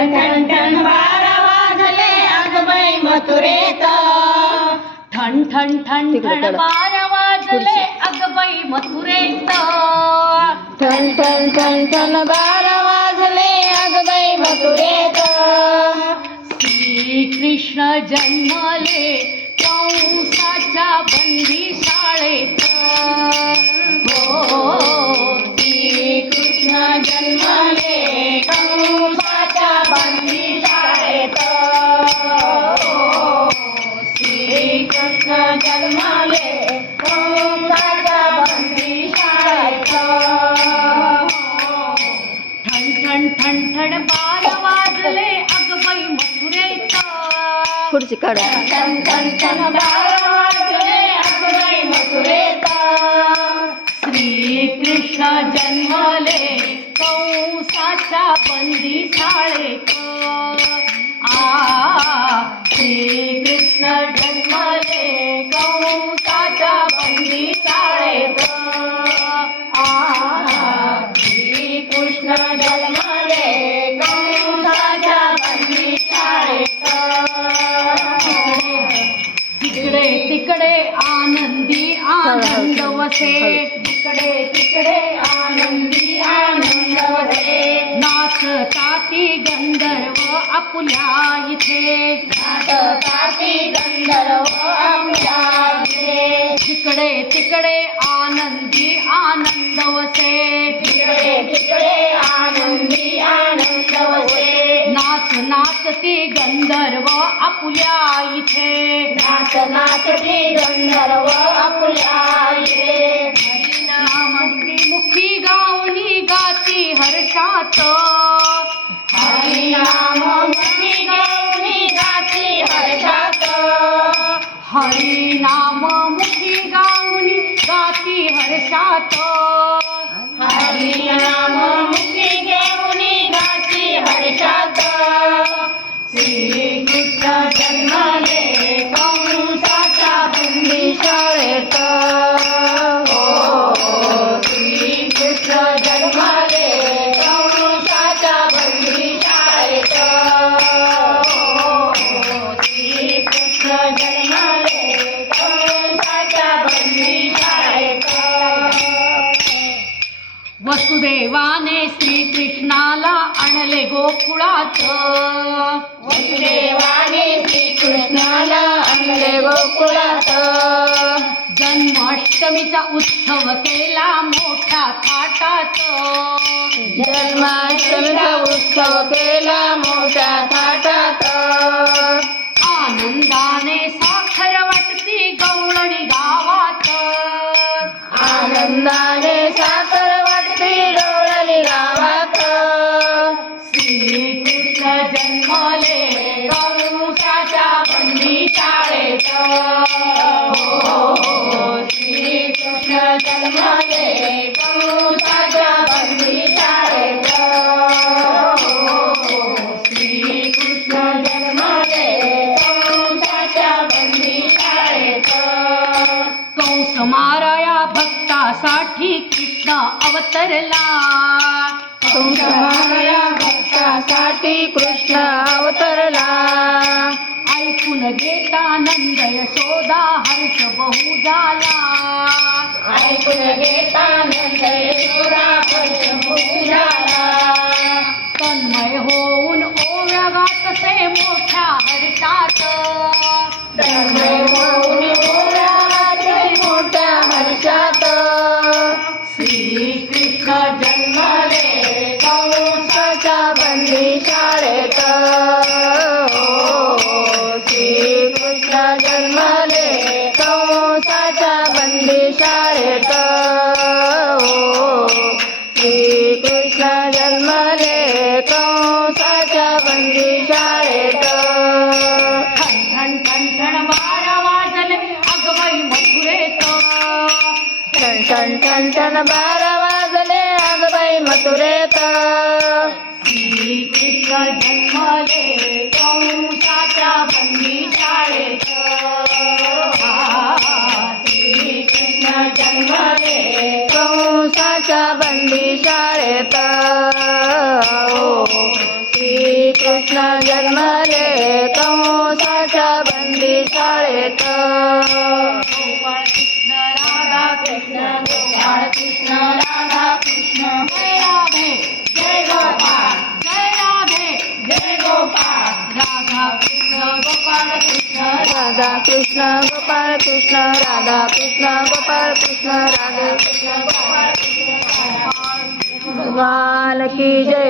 ठण ठण ठण 12 वाजले अगबाई मथुरेत. ठण ठण ठण ठण 12 वाजले अगबाई मथुरेत. ठण ठण ठण ठण 12 वाजले अगबाई मथुरेत. श्रीकृष्ण जन्मले कंसाच्या बंदीशाळेत. हो श्रीकृष्ण जन्मले कंसाच्या बंदीशाळेत. श्रीकृष्ण जन्मले कंसाच्या बंदीशाळेत. ठण ठण ठण ठण 12 वाजले अगबाई मथुरेत. खुर्ची काढा. ठण ठण ठण 12 वाजले अगबाई मथुरेत. श्रीकृष्ण जन्मले कंसाच्या बंदीशाळेत. श्रीकृष्ण जन्मले कंसाच्या बंदीशाळेत. श्रीकृष्ण जन्मले कंसाच्या बंदीशाळेत. तिकडे तिकडे आनंदी आनंद वसे. तिकडे तिकडे आनंदी आनंद वसे. नाचताती गंधर्व आपुल्या इथे. नाचताती गंधर्व आपुल्या इथे. तिकडे तिकडे आनंदी आनंद वसे. तिकडे तिकडे आनंदी आनंद वसे. नाच नाचती गंधर्व आपुल्या इथे. नाच नाचती गंधर्व आपुल्या इथे. मुखी गावनी गाती हर्षात. हरिनाम मुखी गावनी गाती हर्षात. हरिनाम मुखी गावनी गाती हर्षात. हरिनाम मुखी गावनी गाती हर्षात. श्रीकृष्ण जन्मले कंसाच्या बंदीशाळेत. श्रीकृष्ण जन्मले कंसाच्या बंदीशाळेत. श्रीकृष्ण जन्मले कंसाच्या बंदीशाळेत. वसुदेवाने श्रीकृष्णाला आणले गोकुळात. वसुदेवाने श्रीकृष्णाला आणले गोकुळात. जन्माष्टमीचा उत्सव केला मोठ्या थाटात. जन्माष्टमीचा उत्सव केला मोठ्या थाटात. आनंदाने साखर वाटती गवळणी गावात. आनंदाने साखर वाटती गवळणी गावात. श्रीकृष्ण जन्मले कंसाच्या बंदीशाळेत. श्रीकृष्ण जन्मले कंसाच्या बंदीशाळेत. श्रीकृष्ण जन्मले कंसाच्या बंदीशाळेत. कंस माराया भक्तासाठी कृष्ण अवतरला. कंस माराया भक्तासाठी कृष्ण अवतरला. ऐकून घेता नंद यशोदा हर्ष बहु झाला. ऐकून घेता नंद यशोदा हर्ष बहु झाला. तन्मय होऊन ओव्या गातसे मोठ्या हर्षात. तन्मय होऊन ओव्या गातसे मोठ्या हर्षात. श्रीकृष्ण जन्मले कंसाच्या बंदीशाळेत. श्रीकृष्ण जन्मले कंसाच्या बंदीशाळेत. श्रीकृष्ण जन्मले कंसाच्या बंदीशाळेत. ठण ठण ठण ठण 12 वाजले अगबाई मथुरेत. ठण ठण ठण ठण 12 वाजले अगबाई मथुरेत. श्रीकृष्ण जन्मले कंसाच्या बंदीशाळेत. श्रीकृष्ण जन्मले कंसाच्या बंदीशाळेत. श्रीकृष्ण कृष्ण जन्मले कंसाच्या बंदी शाळेत. गोपाळ कृष्ण राधा कृष्ण गोपाळ कृष्ण राधा कृष्ण जय राधे जय गोपाळ जय राधे जय गोपाळ राधा कृष्ण गोपाळ कृष्ण राधा कृष्ण गोपाळ कृष्ण राधा कृष्ण गोपाळ कृष्ण राधे गोपाळ कृष्ण भगवान की जय.